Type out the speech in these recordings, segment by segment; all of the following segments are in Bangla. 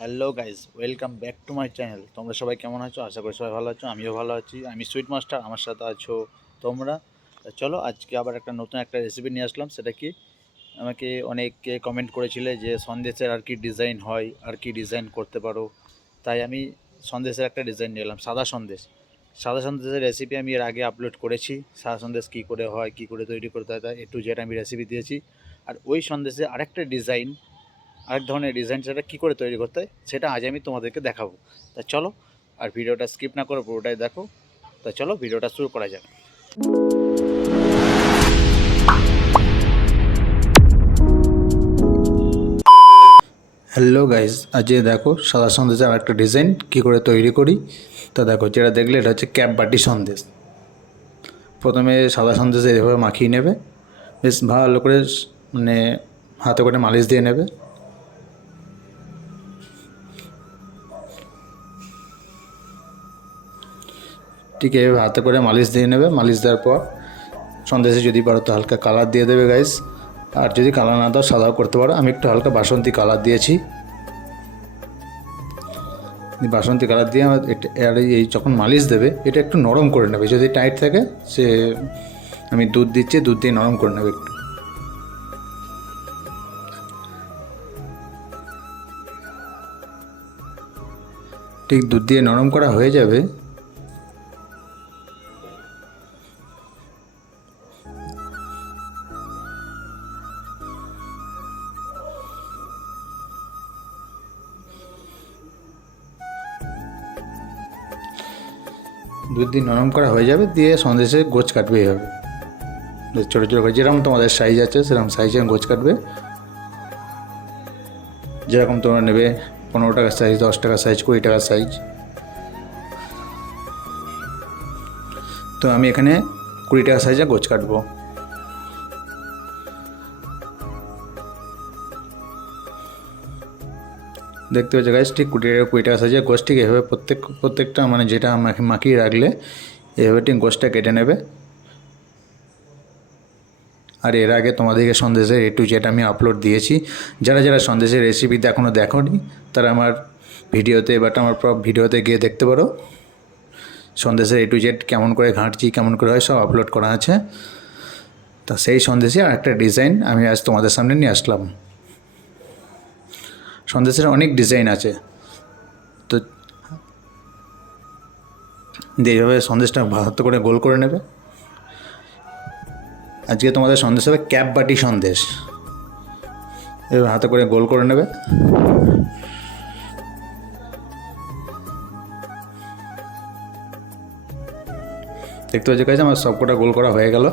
Hello guys, welcome back to my channel. তোমরা সবাই কেমন আছো? আশা করি সবাই ভালো আছো। আমিও ভালো আছি। আমি সুইট মাস্টার, আমার সাথে আছো তোমরা। চলো আজকে আবার একটা নতুন একটা রেসিপি নিয়ে আসলাম। সেটা কি, আমাকে অনেকে কমেন্ট করেছিলে যে সন্দেশের আর কি ডিজাইন হয়, আর কি ডিজাইন করতে পারো। তাই আমি সন্দেশের একটা ডিজাইন নিয়ে এলাম, সাদা সন্দেশ। সাদা সন্দেশের রেসিপি আমি এর আগে আপলোড করেছি। সাদা সন্দেশ কী করে হয়, কী করে তৈরি করতে হয়, এ টু জেড আমি রেসিপি দিয়েছি। আর ওই সন্দেশে আরেকটা ডিজাইন, আরেক ধরনের ডিজাইন, সেটা কী করে তৈরি করতে হয় সেটা আজ আমি তোমাদেরকে দেখাবো। তা চলো, আর ভিডিওটা স্কিপ না করে পুরোটাই দেখো। তা চলো ভিডিওটা শুরু করা যাক। হ্যালো গাইজ, আজ দেখো সাদা সন্দেশের আরেকটা ডিজাইন কী করে তৈরি করি। তা দেখো, যেটা দেখলে এটা হচ্ছে ক্যাপ বাটি সন্দেশ। প্রথমে সাদা সন্দেশে এভাবে মাখিয়ে নেবে, বেশ ভালো করে, মানে হাতে করে মালিশ দিয়ে নেবে। ঠিক এভাবে হাতে করে মালিশ দিয়ে নেবে। মালিশ দেওয়ার পর সন্দেশে যদি পারো তো হালকা কালার দিয়ে দেবে গাইস। আর যদি কালার না দাও সাদাও করতে পারো। আমি একটু হালকা বাসন্তী কালার দিয়েছি। বাসন্তী কালার দিয়ে আমার আর এই যখন মালিশ দেবে এটা একটু নরম করে নেবে। যদি টাইট থাকে সে, আমি দুধ দিচ্ছি, দুধ দিয়ে নরম করে নেবে একটু। ঠিক দুধ দিয়ে নরম করা হয়ে যাবে। দুধ দিয়ে নরম করা হয়ে যাবে, দিয়ে সন্দেশে গোছ কাটবে এইভাবে ছোটো ছোটো করে। যেরকম তোমাদের সাইজ আছে সেরকম সাইজে গোছ কাটবে। যেরকম তোমরা নেবে, 15 টাকার সাইজ, 10 টাকার সাইজ, 20 টাকার সাইজ। তো আমি এখানে 20 টাকার সাইজে গোছ কাটবো। দেখতে পাচ্ছ গাছ, ঠিক 20 টাকা সাইজে গোছ। ঠিক এভাবে প্রত্যেকটা মানে যেটা মাখিয়ে রাখলে এভাবে ঠিক গোছটা কেটে নেবে। আর এর আগে তোমাদেরকে সন্দেশের A to Z আমি আপলোড দিয়েছি। যারা যারা সন্দেশের রেসিপিতে এখনও দেখোনি তারা আমার ভিডিওতে, আমার ভিডিওতে গিয়ে দেখতে পারো। সন্দেশের A to Z কেমন করে ঘাঁটছি, কেমন করে হয়, সব আপলোড করা আছে। তা সেই সন্দেশে আর একটা ডিজাইন আমি আজ তোমাদের সামনে নিয়ে আসলাম। সন্দেশের অনেক ডিজাইন আছে। তো এইভাবে সন্দেশটা ভাত করে গোল করে নেবে। আজকে তোমাদের সন্দেশ হবে ক্যাপ বাটি সন্দেশ। এবার হাতে করে গোল করে নেবে। দেখতে পাচ্ছি কাছে আমার সবকটা গোল করা হয়ে গেল।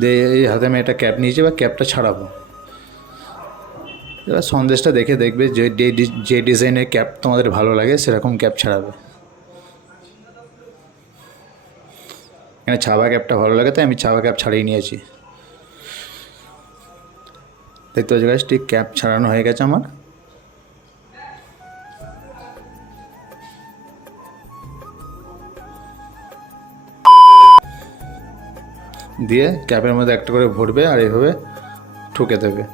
দিয়ে এই হাতে আমি একটা ক্যাপ নিয়েছি, বা ক্যাপটা ছাড়াবো। এবার সন্দেশটা দেখে দেখবে যে ডিজাইনের ক্যাপ তোমাদের ভালো লাগে সেরকম ক্যাপ ছাড়াবে। এখানে ছাবা ক্যাপটা ভালো লাগে তাই আমি ছাবা ক্যাপ ছাড়িয়ে নিয়েছি। দেখতে পাচ্ছি গাছ, ঠিক ক্যাপ ছাড়ানো হয়ে গেছে আমার। দিয়ে ক্যাপের মধ্যে একটা করে ভরবে আর এইভাবে ঠুকে দেবে।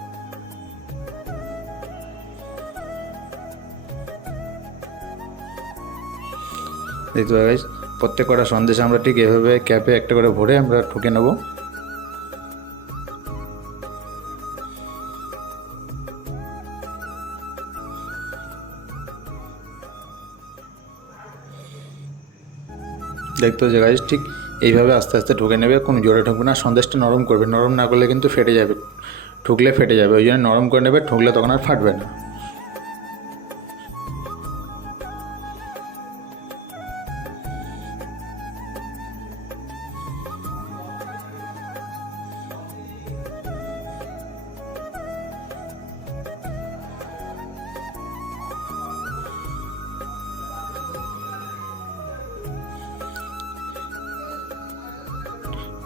দেখতে পাচ্ছি প্রত্যেক কটা সন্দেশ আমরা ঠিক এভাবে ক্যাপে একটা করে ভরে আমরা ঠুকে নেব। দেখতে পাচ্ছি গাছ, ঠিক এইভাবে আস্তে আস্তে ঠুকে নেবে, কোনো জোরে ঠুকবে না। সন্দেশটা নরম করবে, নরম না করলে কিন্তু ফেটে যাবে। ঠুকলে ফেটে যাবে, ওই জন্য নরম করে নেবে, ঠুকলে তখন আর ফাটবে না।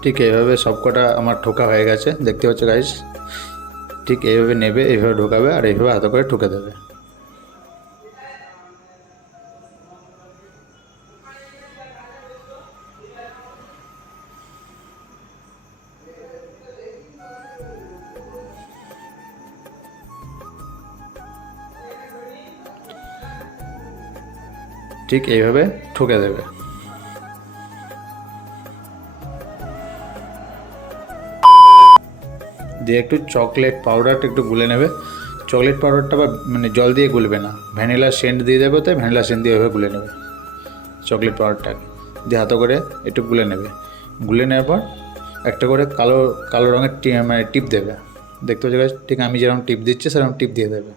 ঠিক এইভাবে সবকটা আমার ঠোকা হয়ে গেছে, দেখতে পাচ্ছ গাইস। ঠিক এইভাবে নেবে, এইভাবে ঢোকাবে আর এইভাবে হাতে করে ঠুকে দেবে। ঠিক এইভাবে ঠুকে দেবে। দিয়ে একটু চকলেট পাউডারটা একটু গুলে নেবে। চকলেট পাউডারটা বা মানে জল দিয়ে গুলবে না, ভ্যানিলা সেন্ট দিয়ে দেবে, তাই ভ্যানিলা সেন্ট দিয়ে এভাবে গুলে নেবে চকলেট পাউডারটাকে। দিয়ে হাতে করে একটু গুলে নেবে। গুলে নেওয়ার পর একটা করে কালো কালো রঙের মানে টিপ দেবে। দেখতে পাচ্ছি ঠিক আমি যেরকম টিপ দিচ্ছি সেরকম টিপ দিয়ে দেবে।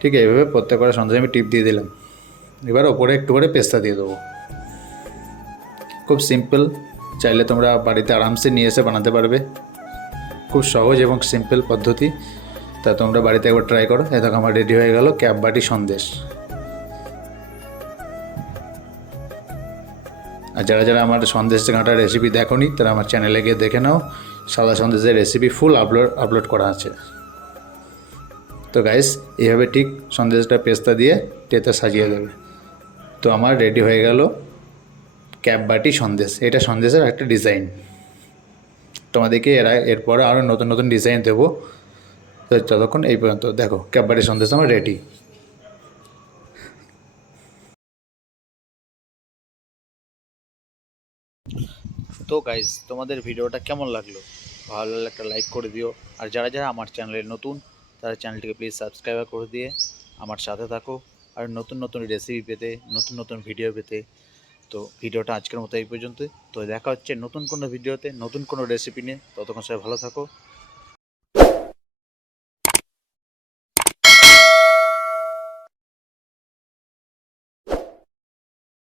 ঠিক এইভাবে প্রত্যেকবার সন্ধ্যায় আমি টিপ দিয়ে দিলাম। এবার ওপরে একটু করে পেস্তা দিয়ে দেবো। খুব সিম্পল, চাইলে তোমরা বাড়িতে আরামসে নিয়ে এসে বানাতে পারবে। খুব সহজ এবং সিম্পল পদ্ধতি, তা তোমরা বাড়িতে একবার ট্রাই করো। এ দেখো আমার রেডি হয়ে গেল ক্যাপ বাটি সন্দেশ। আর যারা যারা আমার সন্দেশ ঘাঁটার রেসিপি দেখোনি তারা আমার চ্যানেলে গিয়ে দেখে নাও, সাদা সন্দেশের রেসিপি ফুল আপলোড করা আছে। তো গাইস এইভাবে ঠিক সন্দেশটা পেস্তা দিয়ে টেতে সাজিয়ে দেবে। তো আমার রেডি হয়ে গেল ক্যাপ বাটি সন্দেশ। এটা সন্দেশের একটা ডিজাইন। তোমাদেরকে এরপরে আরও নতুন নতুন ডিজাইন দেবো। তো ততক্ষণ এই পর্যন্ত দেখো ক্যাপ বাটি সন্দেশ আমার রেডি। তো গাইজ তোমাদের ভিডিওটা কেমন লাগলো? ভালো লাগলে একটা লাইক করে দিও। আর যারা যারা আমার চ্যানেলে নতুন তারা চ্যানেলটিকে প্লিজ সাবস্ক্রাইব করে দিয়ে আমার সাথে থাকো। আর নতুন নতুন রেসিপি পেতে, নতুন নতুন ভিডিও পেতে। তো ভিডিওটা আজকের মতো এই পর্যন্ত। তো দেখা হচ্ছে নতুন কোনো ভিডিওতে, নতুন কোনো রেসিপি নিয়ে। ততক্ষণ সবাই ভালো থাকো।